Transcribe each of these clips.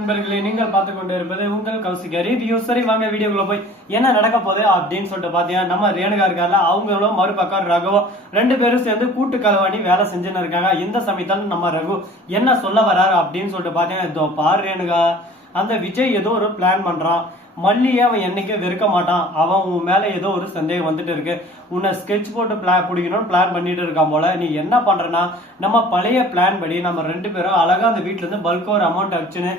நண்பர்களே, நீங்கள் பார்த்து கொண்டு இருப்பது உங்கள் கௌசிகா ரிவ்யூ. சரி வாங்க வீடியோக்குள்ள போய் என்ன நடக்க போகுது அப்படின்னு சொல்லிட்டு பாத்தீங்கன்னா, நம்ம ரேணுகா இருக்கார்ல, அவங்களும் மறுபக்கம் ரகுவும் ரெண்டு பேரும் சேர்ந்து கூட்டு களவாணி வேலை செஞ்சுன்னு இருக்காங்க. இந்த சமயத்துல நம்ம ரகு என்ன சொல்ல வராரு அப்படின்னு சொல்லிட்டு பாத்தீங்கன்னா, இதோ பாரு ரேணுகா, அந்த விஜய் ஏதோ ஒரு பிளான் பண்றான். மல்லியே அவன் என்னைக்கு வெறுக்க மாட்டான். அவன் உன் மேல ஏதோ ஒரு சந்தேகம் வந்துட்டு இருக்கு. உன்னை ஸ்கெட்ச் போட்டு பிடிக்கணும்னு பிளான் பண்ணிட்டு இருக்கான் போல. நீ என்ன பண்றனா, நம்ம பழைய பிளான் படி நம்ம ரெண்டு பேரும் அழகா அந்த வீட்டுல இருந்து பல்க் ஒரு அமௌண்ட் அடிச்சுன்னு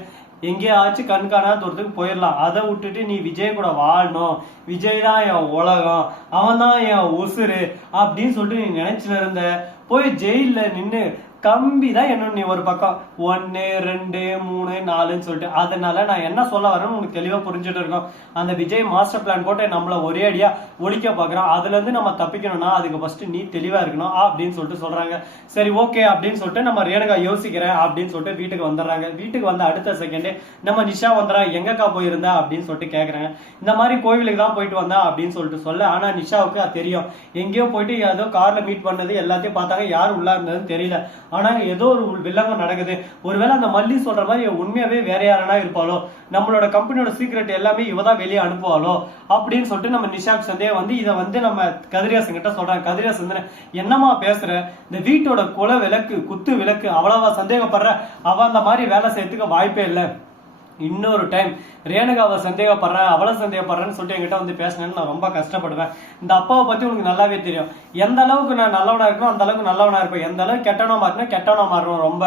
எங்கேயாச்சும் கண்காணாத தூரத்துக்கு போயிடலாம். அதை விட்டுட்டு நீ விஜய் கூட வாழணும், விஜய் தான் என் உலகம், அவன் தான் என் உசுறு அப்படின்னு சொல்லிட்டு நீ நினைச்சுன்னு இருந்த. போய் ஜெயில நின்று கம்பி தான் என்ன, நீ ஒரு பக்கம் 1 2 3 4ன்னு சொல்லிட்டு. அதனால நான் என்ன சொல்ல வரேன்னு உனக்கு தெளிவா புரிஞ்சுட்டு இருக்கோம். அந்த விஜய் மாஸ்டர் பிளான் போட்டு நம்மள ஒரே அடியா ஒழிக்க பாக்குறான். அதுல இருந்து நம்ம தப்பிக்கணும்னா அதுக்கு ஃபர்ஸ்ட் நீ தெளிவா இருக்கணும் அப்படின்னு சொல்லிட்டு சொல்றாங்க. சரி ஓகே அப்படின்னு சொல்லிட்டு நம்ம ரேணுகா யோசிக்கிறேன் அப்படின்னு சொல்லிட்டு வீட்டுக்கு வந்துடுறாங்க. வீட்டுக்கு வந்து அடுத்த செகண்டே நம்ம நிஷா வந்துடுறா. எங்கக்கா போயிருந்தா அப்படின்னு சொல்லிட்டு கேக்குறாங்க. இந்த மாதிரி கோவிலுக்கு தான் போயிட்டு வந்தா அப்படின்னு சொல்லிட்டு சொல்ல, ஆனா நிஷாவுக்கு அது தெரியும். எங்கேயோ போயிட்டு ஏதோ கார்ல மீட் பண்ணது எல்லாத்தையும் பார்த்தாங்க. யார் உள்ள இருந்ததுன்னு தெரியல. ஆனா ஏதோ ஒரு வில்லங்கம் நடக்குது. ஒருவேளை அந்த மல்லி சொல்ற மாதிரி உண்மையாவே வேற யாரனா இருப்பாளோ, நம்மளோட கம்பெனியோட சீக்ரெட் எல்லாமே இவதான் வெளியே அனுப்புவாளோ அப்படின்னு சொல்லிட்டு நம்ம நிஷாக் சந்தேகம் வந்து இதை வந்து நம்ம கதிரியாசன் கிட்ட சொல்றாங்க. கதிரியாசன் என்னமா பேசுற, இந்த வீட்டோட குல விளக்கு குத்து விளக்கு அவ்வளவா சந்தேகப்படுற, அவ அந்த மாதிரி வேலை செய்யறதுக்கு வாய்ப்பே இல்லை. இன்னொரு டைம் ரேணுகாவை சந்தேகப்படுறேன், அவளை சந்தேகப்படுறேன்னு சொல்லிட்டு என்கிட்ட வந்து பேசினேன்னு நான் ரொம்ப கஷ்டப்படுவேன். இந்த அப்பாவை பத்தி உனக்கு நல்லாவே தெரியும். எந்த அளவுக்கு நான் நல்லவனா இருக்கணும் அந்த அளவுக்கு நல்லவனா இருப்பேன். எந்த அளவுக்கு கெட்டவனா மாறினா கெட்டவனா மாறணும். ரொம்ப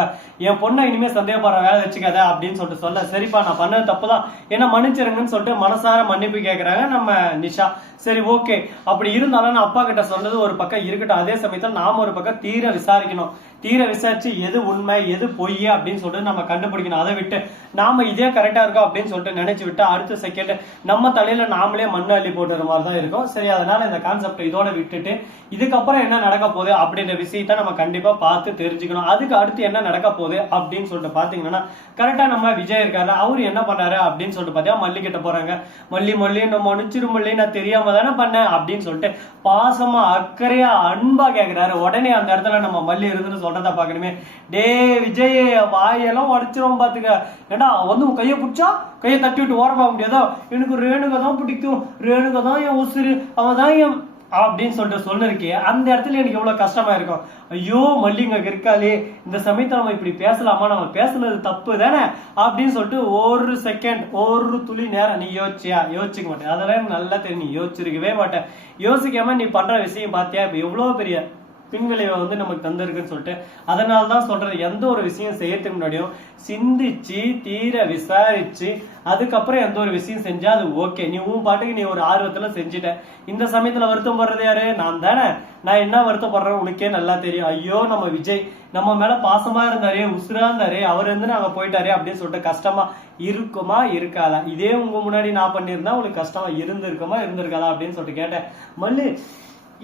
என் பொண்ணை இனிமே சந்தேகப்படுற வேலை வச்சுக்காத அப்படின்னு சொல்லிட்டு சொல்ல, சரிப்பா நான் பண்ணது தப்புதான், என்ன மன்னிச்சிருங்கன்னு சொல்லிட்டு மனசார மன்னிப்பு கேட்கறாங்க நம்ம நிஷா. சரி ஓகே, அப்படி இருந்தாலும் நான் அப்பா கிட்ட சொன்னது ஒரு பக்கம் இருக்கட்டும். அதே சமயத்தில் நாம ஒரு பக்கம் தீர விசாரிக்கணும். தீர விசாரிச்சு எது உண்மை எது பொய் அப்படின்னு சொல்லிட்டு நம்ம கண்டுபிடிக்கணும். அதை விட்டு நாம இதே கரெக்டா இருக்கோம் அப்படின்னு சொல்லிட்டு நினைச்சு விட்டு அடுத்த செகண்ட் நம்ம தலையில நாமளே மண்ணு அள்ளி போட்டுற மாதிரி தான் இருக்கும். சரி, அதனால இந்த கான்செப்ட் இதோட விட்டுட்டு இதுக்கப்புறம் என்ன நடக்க போகுது அப்படின்ற விஷயத்த நம்ம கண்டிப்பா பார்த்து தெரிஞ்சுக்கணும். அதுக்கு அடுத்து என்ன நடக்க போகுது அப்படின்னு சொல்லிட்டு பாத்தீங்கன்னா, கரெக்டா நம்ம விஜய் இருக்காரு, அவரு என்ன பண்றாரு அப்படின்னு சொல்லிட்டு பாத்தீங்கன்னா மல்லி கிட்ட போறாங்க. மல்லி நம்ம மன்னிச்சிரு மல்லி, நான் தெரியாம தானே பண்ணேன் அப்படின்னு சொல்லிட்டு பாசமா அக்கறையா அன்பா கேக்குறாரு. உடனே அந்த இடத்துல நம்ம மல்லி இருந்துன்னு சொல்றதா பாக்கணுமே. டே விஜய், வாயெல்லாம் உடைச்சிரும் பாத்துக்க. ஏன்னா வந்து உன் கையை பிடிச்சா கையை தட்டி விட்டு ஓரமாக முடியாதோ, எனக்கு ரேணுகா தான் பிடிக்கும், ரேணுகா தான் என் உசுறு, அவன் தான் என் அப்படின்னு சொல்லிட்டு சொல்லிருக்கே. அந்த இடத்துல எனக்கு எவ்வளவு கஷ்டமா இருக்கும். ஐயோ மல்லிங்க இருக்காளே, இந்த சமயத்தை நம்ம இப்படி பேசலாமா, நம்ம பேசுனது தப்பு தானே அப்படின்னு சொல்லிட்டு ஒரு செகண்ட் ஒரு துளி நேரம் நீ யோசிச்சுக்க மாட்டேன். அதெல்லாம் நல்லா தெரியும், நீ யோசிச்சிருக்கவே மாட்டேன். யோசிக்காம நீ பண்ற விஷயம் பாத்தியா இப்ப எவ்வளவு பெரிய பின்விளைவை வந்து நமக்கு தந்திருக்குன்னு சொல்லிட்டு. அதனாலதான் சொல்றது, எந்த ஒரு விஷயம் செய்யறதுக்கு முன்னாடியும் சிந்திச்சு தீர விசாரிச்சு அதுக்கப்புறம் எந்த ஒரு விஷயம் செஞ்சா அது ஓகே. நீ உன் பாட்டுக்கு நீ ஒரு ஆர்வத்துல செஞ்சுட்ட. இந்த சமயத்துல வருத்தம் படுறது யாரு? நான் தானே. நான் என்ன வருத்தப்படுறேன் உனக்கே நல்லா தெரியும். ஐயோ நம்ம விஜய் நம்ம மேல பாசமா இருந்தாரே, உசுரா இருந்தாரே, அவர் வந்து நாங்க போயிட்டாரே அப்படின்னு சொல்லிட்டு கஷ்டமா இருக்குமா இருக்காதா? இதே உங்க முன்னாடி நான் பண்ணியிருந்தா உங்களுக்கு கஷ்டமா இருந்திருக்காதா அப்படின்னு சொல்லிட்டு கேட்டேன். மல்லி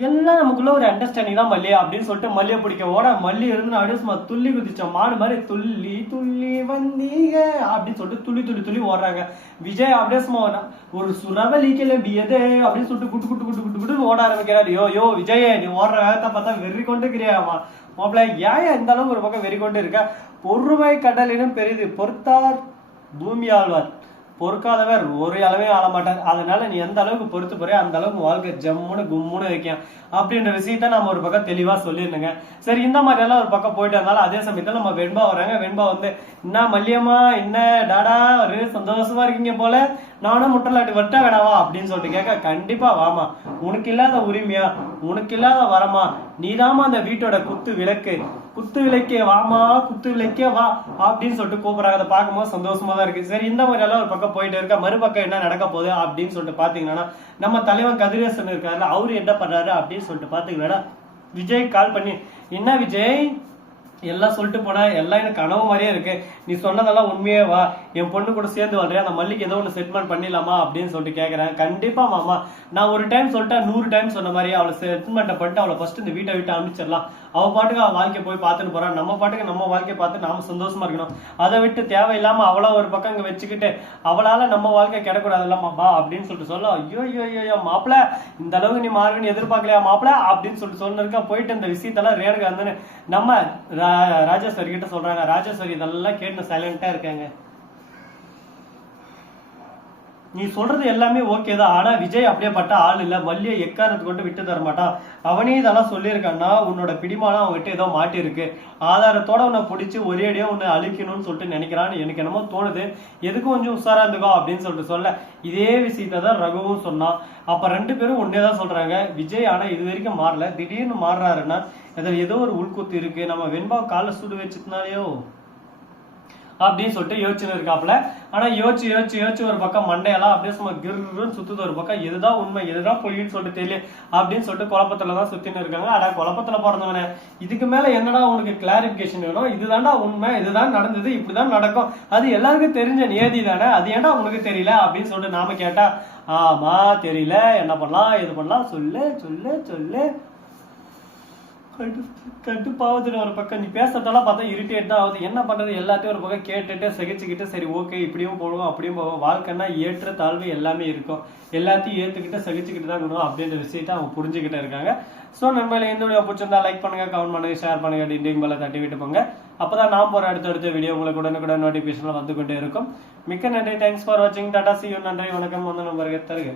எல்லாம் நமக்குள்ள ஒரு அண்டர்ஸ்டாண்டிங் தான் மல்லியா அப்படின்னு சொல்லிட்டு மல்லியை பிடிக்க ஓட, மல்லி இருந்து அப்படியே சும்மா துள்ளி குதிச்ச மாடு மாதிரி துள்ளி துள்ளி வந்தீங்க அப்படின்னு சொல்லிட்டு துள்ளி துள்ளி துள்ளி ஓடுறாங்க. விஜய் அப்படியே சும்மா ஒரு சுரவலி கிளம்பியது அப்படின்னு சொல்லிட்டு குட்டு குட்டு குட்டு குட்டு குட்டுன்னு ஓட ஆரம்பிக்கிறாரு. யோ விஜய், நீ ஓடுற வேகத்தை பார்த்தா வெறி கொண்டு இருக்கிறியாமா மாப்பிள்ள, ஏன் இந்த அளவுக்கு ஒரு பக்கம் வெறி கொண்டு இருக்க? பொறுமை கடலினும் பெரிது, பொறுத்தார் பூமி ஆழ்வார், பொறுக்காதவர் ஒரு அளவே ஆள மாட்டார். அதனால நீ எந்த அளவுக்கு பொறுத்து போறியோ அந்த அளவுக்கு வாழ்க்கை ஜம்முன்னு கும்முன்னு இருக்கேன் அப்படின்ற விஷயத்த நம்ம ஒரு பக்கம் தெளிவா சொல்லிருந்தோங்க. சரி, இந்த மாதிரி எல்லாம் ஒரு பக்கம் போயிட்டு இருந்தாலும் அதே சமயத்துல நம்ம வெண்பா வராங்க. வெண்பா வந்து, என்ன மல்லியம்மா, என்ன டாடா ஒரு சந்தோஷமா இருக்கீங்க போல, நானும் முட்டலாட்டி வட்ட வேணாவா அப்படின்னு சொல்லிட்டு கேட்க, கண்டிப்பா வாமா, உனக்கு இல்லாத உரிமையா, உனக்கு இல்லாத வரமா, நீதாமா அந்த வீட்டோட குத்து விளக்கு, குத்து விளக்கே வாமா, குத்து விளக்கே வா அப்படின்னு சொல்லிட்டு கூப்பிடுறாங்க. அதை பார்க்கும்போது சந்தோஷமா தான் இருக்கு. சரி, இந்த மாதிரி எல்லாம் ஒரு பக்கம் போயிட்டு இருக்க. மறுபக்கம் என்ன நடக்க போகுது அப்படின்னு சொல்லிட்டு பாத்தீங்கன்னா, நம்ம தலைவன் கதிரேசன் இருக்காருல்ல, அவரு என்ன பண்றாரு அப்படின்னு சொல்லிட்டு பாத்தீங்கன்னா, விஜய் கால் பண்ணி, என்ன விஜய் எல்லாம் சொல்லிட்டு போனா, எல்லாம் எனக்கு கனவு மாதிரியே இருக்கு, நீ சொன்னதெல்லாம் உண்மையே வா, என் பொண்ணு கூட சேர்ந்து வாழ்றேன், அந்த மல்லிக்கு ஏதோ ஒன்று செட்மெண்ட் பண்ணிடலாமா அப்படின்னு சொல்லிட்டு கேட்கறேன். கண்டிப்பா மாமா, நான் ஒரு டைம் சொல்லிட்டேன் 100 டைம் சொன்ன மாதிரி அவளை செட்மெண்ட் பண்ணிட்டு அவளை ஃபர்ஸ்ட் இந்த வீட்டை விட்டு அனுப்பிச்சிடலாம். அவ பாட்டுக்கு அவன் வாழ்க்கை போய் பார்த்துட்டு போறான், நம்ம பாட்டுக்கு நம்ம வாழ்க்கையை பார்த்து நாம சந்தோஷமா இருக்கணும். அதை விட்டு தேவையில்லாம அவளா ஒரு பக்கம் இங்க வச்சுக்கிட்டு அவளால நம்ம வாழ்க்கை கிடக்கூடாது இல்லாமா அப்படின்னு சொல்லிட்டு சொல்ல, ஐயோ ஐயோ ஐயோ மாப்பிள்ள, இந்த அளவுக்கு நீ மாறுன்னு எதிர்பார்க்கலையா மாப்பிள்ள அப்படின்னு சொல்லிட்டு சொன்னிருக்கா. போயிட்டு இந்த விஷயத்தெல்லாம் ரேணுகா வந்து நம்ம ராஜேஸ்வரி கிட்ட சொல்றாங்க. ராஜேஸ்வரி இதெல்லாம் கேட்டு சைலண்டா இருக்காங்க. நீ சொல்றது எல்லாமே ஓகே தான், ஆனா விஜய் அப்படியேப்பட்ட ஆள் இல்ல, வள்ளியை எக்காரணத்து கொண்டு விட்டு தர மாட்டான். அவனே இதெல்லாம் சொல்லியிருக்கான்னா உன்னோட பிடிமானம் அவங்ககிட்ட ஏதோ மாட்டிருக்கு, ஆதாரத்தோட உன்னை பிடிச்சி ஒரே அடியா உன்னை அழிக்கணும்னு சொல்லிட்டு நினைக்கிறான்னு எனக்கு என்னமோ தோணுது, எதுக்கு கொஞ்சம் உஷாரா இருந்துக்கோ அப்படின்னு சொல்லிட்டு சொல்ல இதே விஷயத்த தான் ரகுவும் சொன்னான். அப்ப ரெண்டு பேரும் ஒன்னே தான் சொல்றாங்க, விஜய் ஆனா இது வரைக்கும் மாறல, திடீர்னு மாறுறாருன்னா அதுல ஏதோ ஒரு உள்கூத்து இருக்கு, நம்ம வெண்பா கால சுடு வச்சுனாலையோ அப்படின்னு சொல்லிட்டு யோசிச்சுன்னு இருக்காப்புல. ஆனா யோசிச்சு யோசிச்சு யோசிச்சு ஒரு பக்கம் மண்டையெல்லாம் அப்படியே சும்மா கிருன்னு சுத்துது, ஒரு பக்கம் எதுதான் உண்மை எதுதான் பொய்ன்னு சொல்லிட்டு தெரியல அப்படின்னு சொல்லிட்டு குழப்பத்துலதான் சுத்தின்னு இருக்காங்க. ஆனா குழப்பத்துல பிறந்தவனே இதுக்கு மேல என்னடா உனக்கு கிளாரிபிகேஷன் வேணும், இதுதான்டா உண்மை, இதுதான் நடந்தது, இப்படிதான் நடக்கும், அது எல்லாருக்கும் தெரிஞ்ச நியதி தானே, அது ஏன்டா உனக்கு தெரியல அப்படின்னு சொல்லிட்டு நாம கேட்டா ஆமா தெரியல, என்ன பண்ணலாம் எது பண்ணலாம் சொல்லு சொல்லு சொல்லு கட்டுப்பாவதுன்னு ஒரு பக்கம். நீ பேசுறதெல்லாம் பார்த்தா இரிட்டேட் தான் ஆகுது, என்ன பண்றது, எல்லாத்தையும் ஒரு பக்கம் கேட்டுட்டு சகிச்சுக்கிட்டு சரி ஓகே இப்படியும் போடுவோம் அப்படியும் போவோம், வாழ்க்கைன்னா ஏற்ற தாழ்வு எல்லாமே இருக்கும், எல்லாத்தையும் ஏத்துக்கிட்டு சகிச்சுக்கிட்டு தான் இருக்கணும் அப்படின்ற விஷயத்த அவங்க புரிஞ்சுக்கிட்டு இருக்காங்க. ஸோ நம்ம இந்த வீடியோ பிடிச்சிருந்தா லைக் பண்ணுங்க, கமெண்ட் பண்ணுங்க, ஷேர் பண்ணுங்க, டிண்டிங் பெல்ல தட்டி விட்டு போங்க, அப்பதான் நான் போற அடுத்த வீடியோ உங்களுக்கு உடனுக்குடன் நோட்டிபிகேஷன்ல வந்து கொண்டே இருக்கும். மிக்க நன்றி, தேங்க்ஸ் ஃபார் வாட்சிங், டாடா, see you, நன்றி, வணக்கம், வந்து நம்பருக்கு தருக.